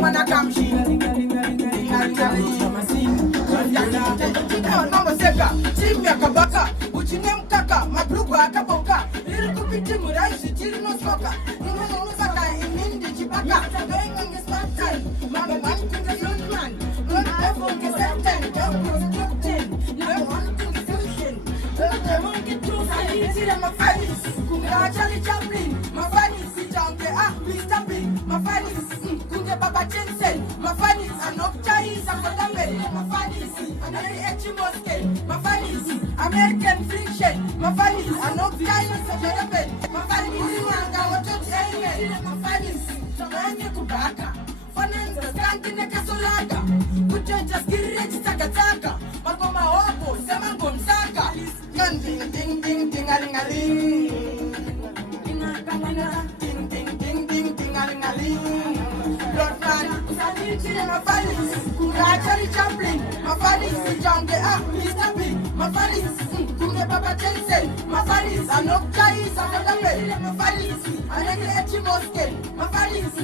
wanna come she. Mama seka, chimi akabaka, uchine mkaka, mablugu akaboka, iliku piti muraisi, chiri no smoka, inu saka, inindi chibaka, going on your smart time, mama one thing is young man, one effort is certain, don't constructing, now one thing is fusion, don't monkey too high, it's my face, kunga Charlie Chaplin, my fanny's Janke, Mr. B, my fanny's, kunga Baba Jensen, my fanny's, and not Chinese, and my fanny's, and my fanny's, American friction, my fanny's, and not Chinese, my fanny's, my fanny's, Samanya Kubaka, Fananza, Skankin, Kasolaga, Kuja just get ready, Takataka, Makoma Opo, Samangon Saka, ding ding ding ding a ling a ling. Ding ding ding ding ding a ling a ling. Lord man, my fanny's, Charlie Chaplin, my fanny's, Janke, Mr. B, my fanny's, Kunga Baba Jensen, my fanny's, and no Chinese, and my fanny's, and I get Moske, my fanny's,